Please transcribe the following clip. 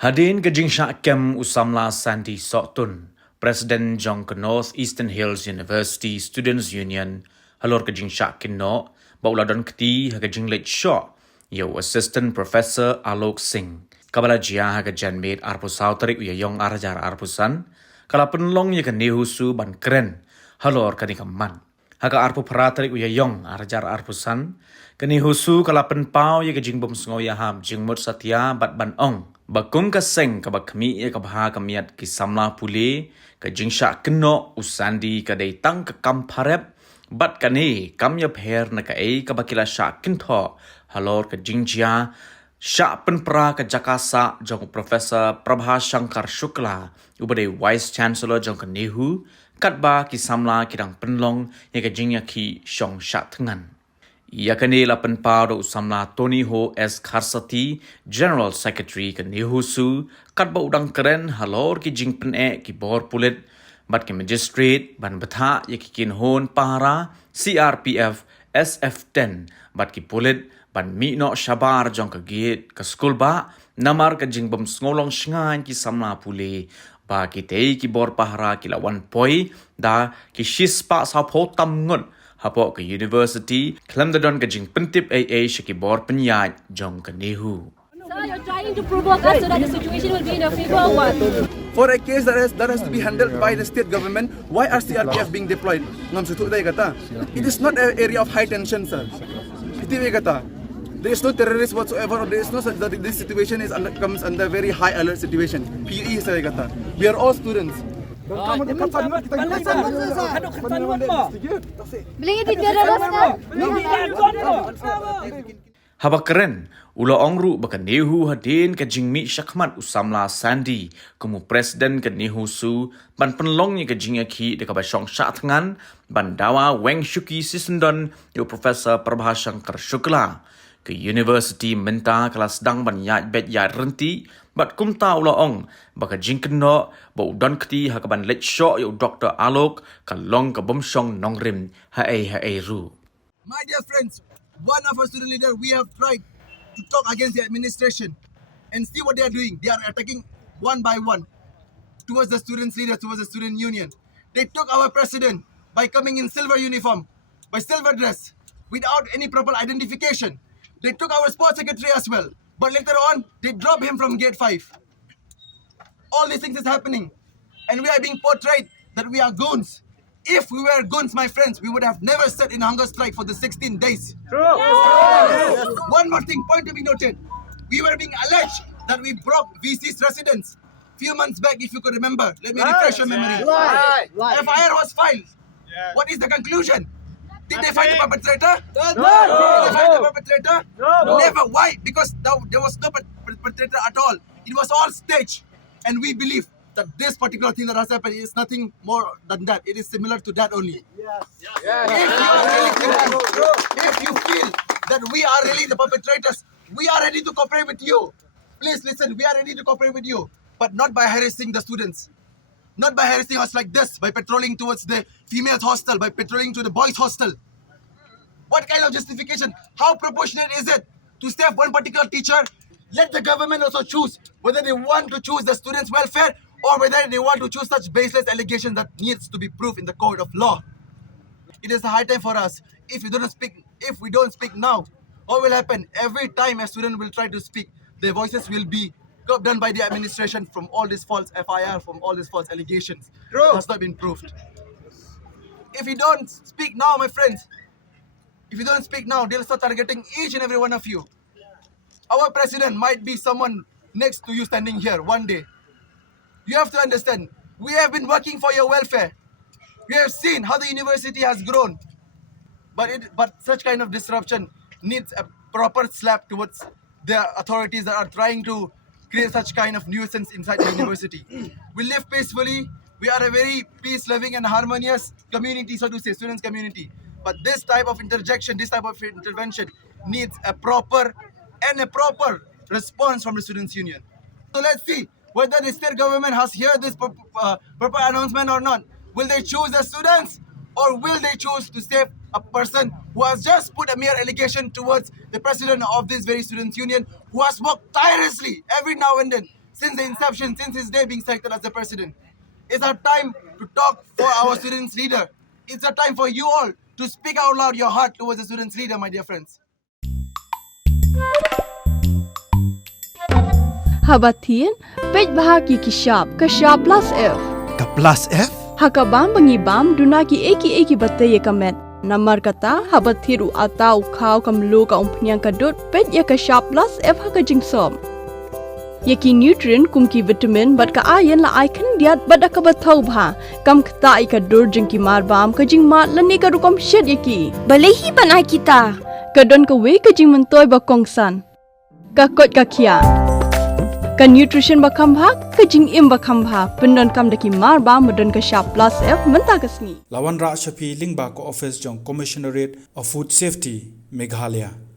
Hadin ke Jingshah kem usamla Sandy Sotun, President Jong North Eastern Hills University Students Union, halor ke Jingshah Kynnoh, bauladon keti ha ke Jinglet Shaw, yo Assistant Professor Alok Singh, kabala jia ha ke janmate arpusau tarik uya yong arajar arpusan, kala penlong ya ke NEHUSU ban keren, halor ke nikaman. Haka arpu paratarik uya yong arajar arpusan, ke NEHUSU kala penpau ya ke jingbom sengoya ham jingmut satya bat ban ong. Bakung ka seng ka bakmi ya ka baha kamiat ki samla puli ka Jingshah Kynnoh usandi ka daitang ka kam Pharep bat kani kam Ïapher na ka ka bakila sha Kynnoh halor ka Jingshah sha Pynpra ka jakasa jong Professor Prabha Shankar Shukla ubade Vice Chancellor jong ka NEHU katba ki samla kidang penlong ya ka jingya ki shong sha thengan. Yakani lapan pau usamla Tony Ho S. Kharsati, General Secretary ke NEHUSU, katba udang keren halor ki jingpen ki bor pulit, bat ki magistrate, ban betha ya ki kinhon pahara, CRPF, SF10, bat ki pulit, ban mi no shabar jong ke gate ke skul ba, namar ke jingbom ngolong shngan ki samla puli, ba ki tei ki bor pahara ki lawan poi, da ki shispa sa po tam ngun, hapo ke university klam dadon ke jing pentip shiki bor penyaj jong ke NEHU. So you're trying to provoke us so that the situation will be in your favor or what? For a case that has to be handled by the state government, why are CRPF being deployed? Ngam sutu day kata. It is not an area of high tension, sir. Iti kata. There is no terrorist whatsoever. There is no such that this situation comes under very high alert situation. PE say kata. We are all students. Haba keren, ula ongru baka NEHU hadin ke jingmi syakmat usamla Sandy, kumu presiden ke NEHUSU, ban penlongnya ke jingyaki deka basyong syatngan, ban dawa weng syuki sisendon, yo Professor Prabha Shankar Shukla, ke university menta kelas dang ban yat bet yat renti, bat kumta ula ong, baka jing Kynnoh, ba udan keti hakaban let syok yo Dr. Alok, kalong ke bomsyong nongrim, hae ru. My dear friends, one of our student leaders, we have tried to talk against the administration and see what they are doing. They are attacking one by one towards the students' leaders, towards the student union. They took our president by coming in silver uniform, by silver dress, without any proper identification. They took our sports secretary as well, but later on, they dropped him from gate 5. All these things is happening, and we are being portrayed that we are goons. If we were goons, my friends, we would have never sat in hunger strike for the 16 days. True. Yes. One more thing, point to be noted. We were being alleged that we broke VC's residence. Few months back, if you could remember, let me refresh your memory. FIR was filed. Yeah. What is the conclusion? Did they find the perpetrator? No. Did they find the perpetrator? No. Never. Why? Because there was no perpetrator at all. It was all staged. And we believe that this particular thing that has happened is nothing more than that. It is similar to that only. Yes. If you feel that we are really the perpetrators, we are ready to cooperate with you. Please listen, we are ready to cooperate with you, but not by harassing the students. Not by harassing us like this, by patrolling towards the females hostel, by patrolling to the boys hostel. What kind of justification? How proportionate is it to save one particular teacher? Let the government also choose whether they want to choose the students' welfare or whether they want to choose such baseless allegations that needs to be proved in the court of law. It is a high time for us. If we don't speak now, what will happen? Every time a student will try to speak, their voices will be done by the administration from all these false FIR, from all these false allegations. True. It has not been proved. If you don't speak now, my friends, if you don't speak now, they'll start targeting each and every one of you. Our president might be someone next to you standing here one day. You have to understand, we have been working for your welfare. We have seen how the university has grown. But such kind of disruption needs a proper slap towards the authorities that are trying to create such kind of nuisance inside the university. We live peacefully. We are a very peace-loving and harmonious community, so to say, students' community. But this type of interjection, this type of intervention needs a proper response from the students' union. So let's see whether the state government has heard this proper announcement or not. Will they choose the students or will they choose to save a person who has just put a mere allegation towards the president of this very students' union, who has worked tirelessly every now and then since the inception, since his day being selected as the president. It's our time to talk for our students' leader. It's a time for you all to speak out loud your heart towards the students' leader, my dear friends. Habatin, pej bahagi kashab plus F. Ka plus F? Hakabam bangibam dunaki eki batay kamet. Namar kata habathiru atau kau kamlu ka umpnyang kadut pej ya kashab plus F haka jingsom. Yaki nutrient kumki vitamin bat ka ayan la icon diat bat ka bathau bha kam kta ka dur jingki marbam ka jing mat lani ka rukom shed yaki. Balehi banai kita. Kadon ka we ka jing mentoy ba kongsan. Ka kot ka kia. Ka nutrition bakam bha ka jing im bakam bha pendon kam daki marba modon ka sharp plus F menta kasni. Lawan Ra Shafi Lingba ko office jong Commissionerate of Food Safety Meghalaya.